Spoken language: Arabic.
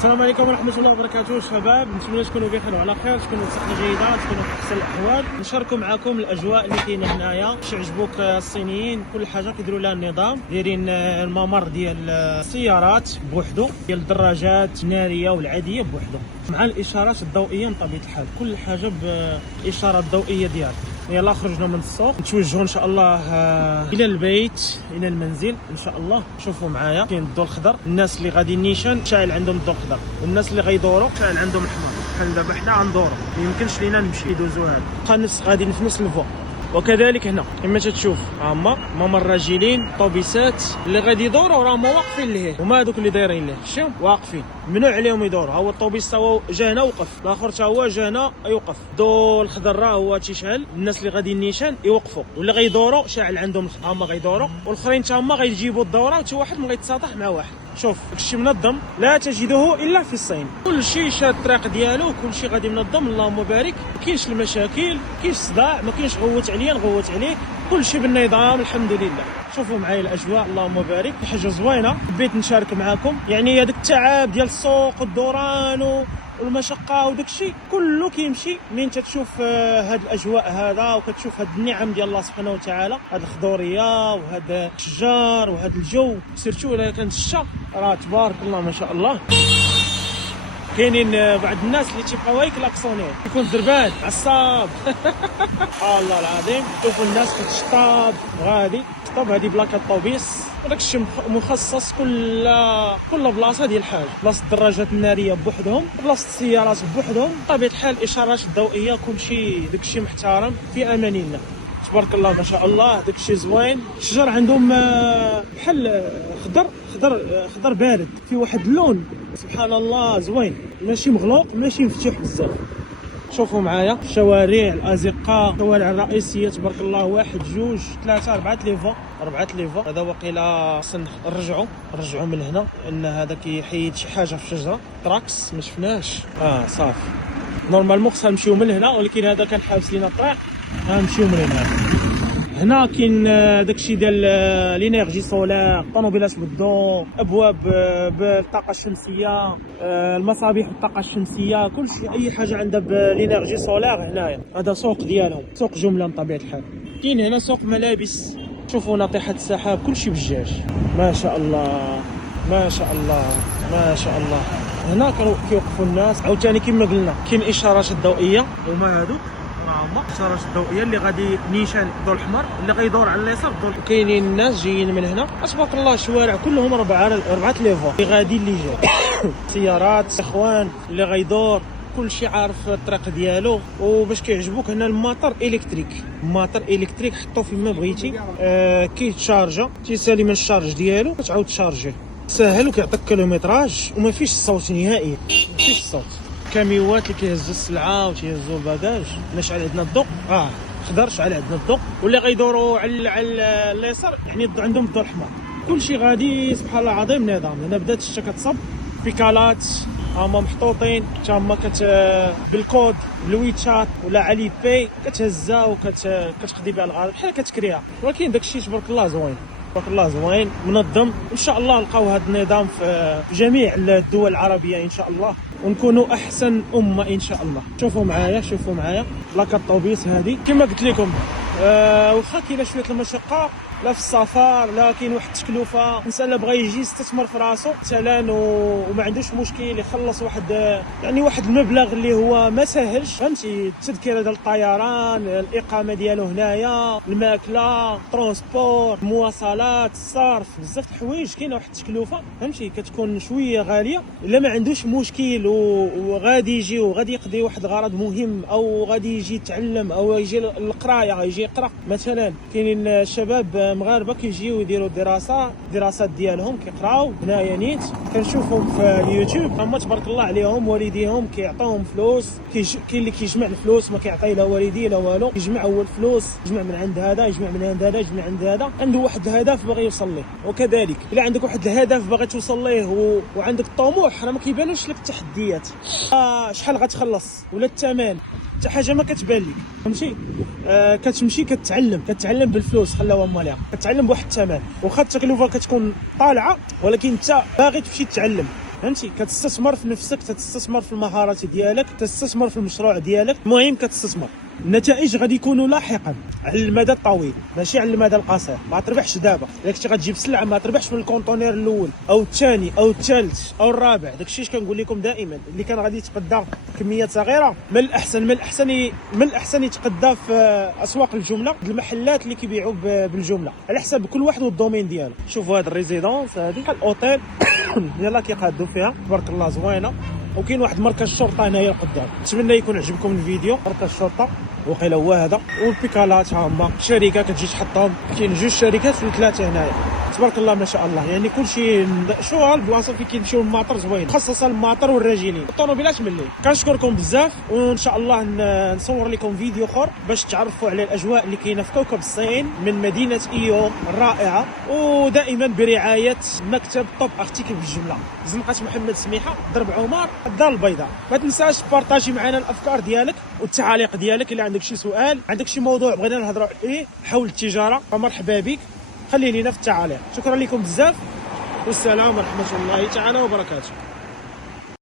السلام عليكم ورحمة الله وبركاته شباب، نتمنى تكونوا بخير وعلى خير، تكونوا بصحة جيدة، تكونوا في أحسن الأحوال. نشاركوا معكم الأجواء اللي كاينة هنايا. باش يعجبوك الصينيين كل حاجة كيديروا لها النظام، دايرين الممر ديال السيارات بوحدو، ديال الدراجات النارية والعادية بوحدو، مع الإشارات الضوئية بطبيعة الحال، كل حاجة بالإشارة الضوئية ديالها. يلا خرجنا من السوق نتوجهوا ان شاء الله الى البيت، الى المنزل ان شاء الله. شوفوا معايا كاين الضوء الخضر، الناس اللي غادي نيشان شاعل عندهم الضوء الخضر، والناس اللي غيدوروا شاعل عندهم الاحمر. بحال دابا حنا غندوروا، ما يمكنش لينا نمشي ندوزو هذا، بقى نفس غادي في نفس الفوا. وكذلك هنا كما تتشوف هما ممر راجلين، طوبيسات اللي غادي يدوروا راهم واقفين لهيه، هما هذوك اللي دايرين ليه شتو واقفين، ممنوع عليهم يدوروا. هو الطوبيس هو جا هنا وقف، الاخر حتى هو جا هنا يوقف. الضوء الخضر راه هو تيشعل، الناس اللي غادي نيشان يوقفوا، واللي غيدوروا شاعل عندهم هما غيدوروا، والاخرين حتى هما غيجيبوا الدوره، وحتى واحد ما غيتصادح مع واحد. شوف داكشي منظم لا تجده الا في الصين، كلشي شاد الطريق ديالو، كلشي غادي منظم اللهم بارك، ما كاينش المشاكل، ما كاينش صداع، ما كاينش غوت عليا نغوت عليك، كلشي بالنظام الحمد لله. شوفوا معايا الاجواء اللهم بارك، حاجه زوينه حبيت نشارك معكم. يعني هذاك التعب ديال السوق والدوران والمشقه وداك الشيء كله كيمشي منين تتشوف هاد الاجواء هذا، وكتشوف هاد النعم ديال الله سبحانه وتعالى، هاد الخضوريه وهاد الشجار وهاد الجو، سيرتو الا كانت الشتا راه تبارك الله ما شاء الله. كاينين بعض الناس اللي تيبقاو يكلاكسونيو، يكون دربان عصاب الله العظيم. شوفوا الناس كتشطاب غادي طب هذه بلاكه الطوبيس، وداك الشيء مخصص كل بلاصه ديال الحاجه، بلاصه الدراجات الناريه بوحدهم، بلاصه السيارات بوحدهم، بطبيعه الحال الاشارات الضوئيه كلشي داك الشيء محترم في امان الله تبارك الله ما شاء الله. داك الشيء زوين. الشجر عندهم بحال خضر بارد، في واحد اللون سبحان الله زوين، ماشي مغلوق ماشي مفتوح بزاف. شوفوا معايا الشوارع الازقه، الشوارع الرئيسيه تبارك الله، 1 2 3 4 ليفا. هذا وقيلا نرجعوا من هنا، لان هذا كيحيد شي حاجه في الشجره، تراكس ما شفناش. صافي نورمالمون خصنا نمشيو من هنا، ولكن هذا كان حابس لينا الطريق، غنمشيو من هنا كاين داكشي ديال لينيرجي سولار، طوموبيلات بالضوء، ابواب بالطاقه الشمسيه، المصابيح بالطاقه الشمسيه، كلشي اي حاجه عندها بالينيرجي سولار هنايا. هذا سوق ديالهم، سوق جمله بطبيعه الحال. كاين هنا سوق ملابس، شوفوا ناطحه السحاب، كلشي بالجاج ما شاء الله ما شاء الله ما شاء الله. هنا كانوا كيوقفوا الناس عاوتاني كما قلنا، كاين اشارات الضوئيه، هما هادوك هما الاشارات الضوئيه اللي غادي نيشان الضوء الاحمر، اللي غيدور على اليسار الضوء. وكاينين الناس جايين من هنا تبارك الله، الشوارع كلهم 4 ليفو، اللي غادي اللي جاي سيارات اخوان اللي غيدور، كلشي عارف الطريق ديالو. وباش كيعجبوك هنا الماطر الكتريك حطو فيما بغيتي، كيتشارجا، تيسالي من الشارج ديالو كتعاود تشارجيه، ساهل وكيعطيك كيلومتراج، وما فيش الصوت نهائيا، ما فيش الصوت. كاميوات اللي كيهزوا السلعه وتيهزوا الباكاج. شعل عندنا الضوء خضر، شعل عندنا الضوء، واللي غيدوروا على اليسار يعني عندهم الضوء الاحمر. كلشي غادي سبحان الله العظيم نظام. هنا بدات الشتا كتصب، بيكالات هما محطوطين تما بالكود بالويتشات ولا علي باي، كتهزها وكتقضي بها الغرض بحال كتكريها. ولكن داكشي تبارك الله زوين، تبارك الله زوين منظم. ان شاء الله نلقاو هذا النظام في جميع الدول العربيه ان شاء الله، ونكونوا احسن امه ان شاء الله. شوفوا معايا لاكا الطوبيس هذه كما قلت لكم، واخا كاينه شويه المشقه لا في السفر، لا كاين واحد التكلفه. الانسان بغى يجي يستثمر في راسو مثلا وما عندوش مشكل يخلص واحد المبلغ اللي هو ما ساهلش، فهمتي، التذكره ديال الطيران، الاقامه ديالو هنايا، الماكله، ترونسبور، المواصلات، الصرف، بزاف د الحوايج كاينه واحد التكلفه فهمتي كتكون شويه غاليه. الا ما عندوش مشكل وغادي يجي وغادي يقضي واحد الغرض مهم، او غادي يجي يتعلم، او يجي القرايه يجي يقرا مثلا. كاينين الشباب مغاربه كيجيو يديروا دراسات ديالهم، كيقراو هنايا نيت، كنشوفهم في اليوتيوب. هما تبارك الله عليهم والديهم كيعطيوهم فلوس، كاين اللي كيجمع الفلوس ما كيعطي لا والديه لا والو، كيجمع هو الفلوس، يجمع من عند هذا، يجمع من عند هذا، يجمع عند هذا، عنده واحد الهدف باغي يوصل ليه. وكذلك الا عندك واحد الهدف باغي توصل ليه وعندك الطموح، راه ما كيبانوش لك التحديات، شحال غتخلص ولا الثمن، حتى حاجه ما كتبان لك فهمتي. كتمشي كتعلم بالفلوس، خلاوها مالها، كتعلم بواحد الثمن، واخا التكلفه كتكون طالعه، ولكن انت باغي تمشي تتعلم فهمتي؟ كتستثمر في نفسك، كتستثمر في المهارات ديالك، كتستثمر في المشروع ديالك، المهم كتستثمر. النتائج غادي يكونوا لاحقا على المدى الطويل ماشي على المدى القصير. ما تربحش دابا، الا كنتي غتجيب سلعه ما تربحش من الكونتونير الاول او الثاني او الثالث او الرابع. داكشي اش كنقول لكم دائما، اللي كان غادي يتقدى كميات صغيره من الاحسن يتقدى في اسواق الجمله، المحلات اللي كيبيعوا بالجمله، على حسب كل واحد والدومين ديالو. شوفوا هاد الريزيدونس هذه الاوتيل يلاه كيقادوا فيها تبارك الله زوينه، وكاين واحد مركز الشرطه هنايا القدام. نتمنى يكون عجبكم الفيديو. مركز الشرطه وقيله هو هذا، والبيكالات ها هما شركه كتجي تحطهم. كاين 2 شركات و 3 هنايا تبارك الله ما شاء الله. يعني كلشي شو هالبلاصه فين كيمشيو الماطر زوين، مخصصه للماطر والراجلين الطوموبيلات ملي. كنشكركم بزاف، وان شاء الله نصور لكم فيديو اخر باش تعرفوا على الاجواء اللي كاينه في كوكب الصين من مدينه ايو الرائعه، ودائما برعايه مكتب توب ارتيكل بالجمله، زنقه محمد سميحه، درب عمر، الدار البيضاء. ما تنساش بارطاجي معنا الافكار ديالك والتعاليق ديالك. الا عندك شي سؤال، عندك شي موضوع بغينا نهضروا عليه حول التجاره، فمرحبا بك، خليه لينا في التعاليق. شكرا لكم بزاف، والسلام ورحمه الله تعالى وبركاته.